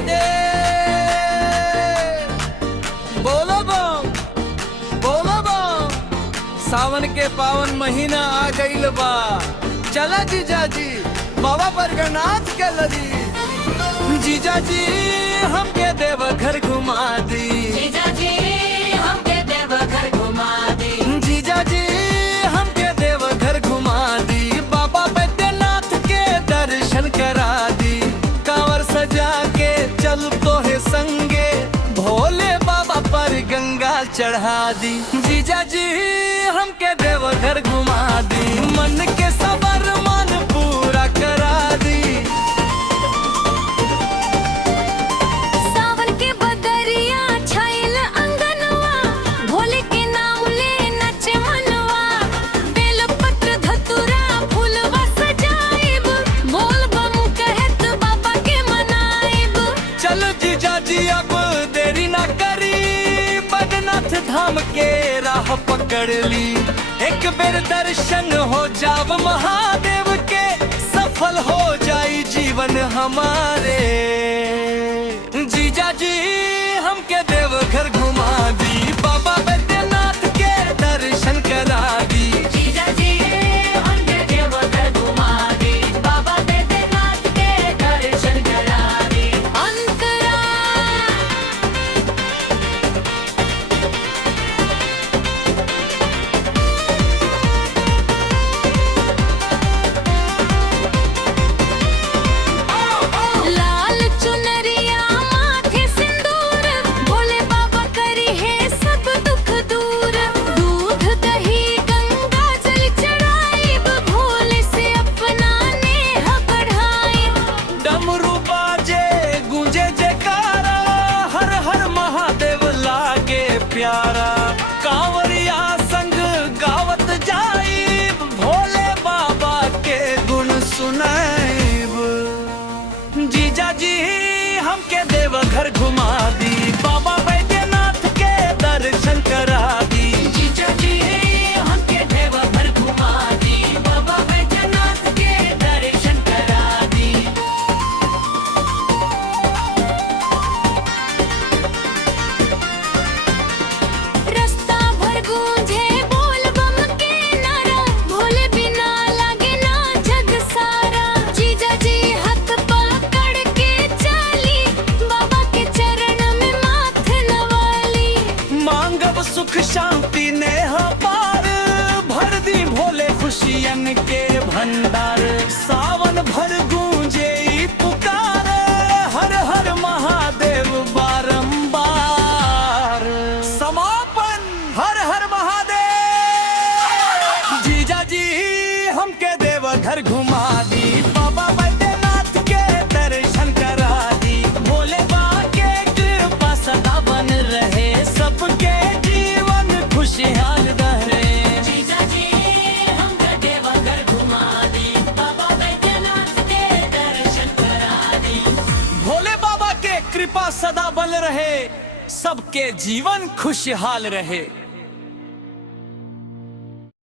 महादेव। बोलो बम, बोलो बम। सावन के पावन महीना आ गईल बा, चला जीजाजी बाबा बरगनाथ के लदी। जीजाजी हमके देवघर घुमा दी, जीजाजी हमके देवघर घुमा दी, जीजाजी हमके देवघर घुमा दी। बाबा बैद्यनाथ के दर्शन करा दी, कांवर सजा के चल तो है संगे, भोले बाबा पर गंगा चढ़ा दी। जीजाजी हमके देवघर घुमा दी, मन के सबर मन पूरा करा दी। सावन के बदरिया छाइल अंगनवा, भोले के नाम ले नचे मनवा। बेल पत्र धतुरा फूलवा सजाइब, बोल बम कहत बाबा के मनाइब। चलो जीजाजी अब देरी ना करी, बद्रीनाथ धाम के राह पकड़ ली। एक बेर दर्शन हो जाव महादेव के, सफल हो जाई जीवन हमारे। जीजाजी हमके देवघर घुमा दी, बाबा बैद्यनाथ के दर्शन करा दी। जीजाजी हमके देवघर घुमा दी, बाबा बैद्यनाथ के दर्शन करा दी। अंतरा लाल चुनरिया माथे सिंदूर, भोले बाबा करी है सब दुख दूर। दूध दही गंगा जल चढ़ाइब, भोले से अपना नेह बढ़ाइब। डमरू बाजे गूंजे जयकारा, हर हर महादेव लागे प्यारा। कांवरिया संग गावत जाइब, भोले बाबा के गुण सुनाइब। जीजाजी हमके देवघर घुमा दी, बाबा बैद्यनाथ के दर्शन करा दी। जीजाजी हमके देवघर घुमा दी, बाबा बैद्यनाथ के दर्शन करा दी। रास्ता भर गूंजे बोल बम के नारा, भोले बिना लागे ना जग सारा। जीजाजी हाथ पकड़ के चली, बाबा के चरण में माथ नवाली। मांगब सुख शांति नेह पार, भर दी भोले खुशियन के भंडार। सावन भर गूंजे ई पुकार, हर हर महादेव बारंबार। समापन हर हर महादेव। जीजाजी हमके देवघर घुमा दी, बाबा बैद्यनाथ के दर्शन करा दी। भोले बाबा के कृपा सदा बन रहे, सबके जीवन खुशहाल रहे। जीजाजी हमके देवघर घुमा दी, बाबा बैद्यनाथ के दर्शन करा दी। भोले बाबा के कृपा सदा बन रहे, सबके जीवन खुशहाल रहे।